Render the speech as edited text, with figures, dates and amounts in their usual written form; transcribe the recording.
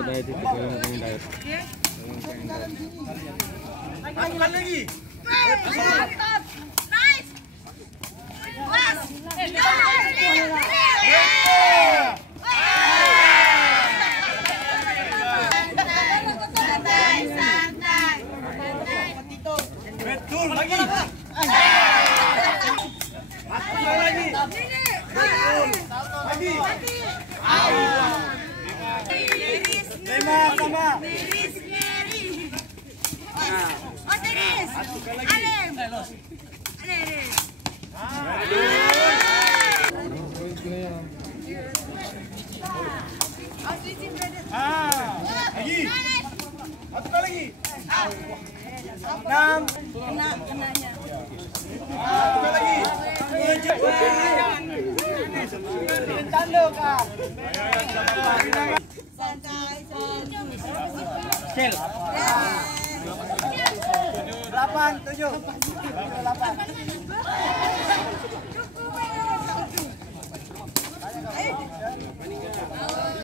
Itu diet itu kalau pengen diet. Lakukan lagi. Nice. Betul lagi. Lakukan lagi. Lagi. Lima sama. Lagi. Lakukan lagi. 6. Kenanya. Lakukan lagi. 7. Tando kah? Santai. Skill. 8, 7. 8.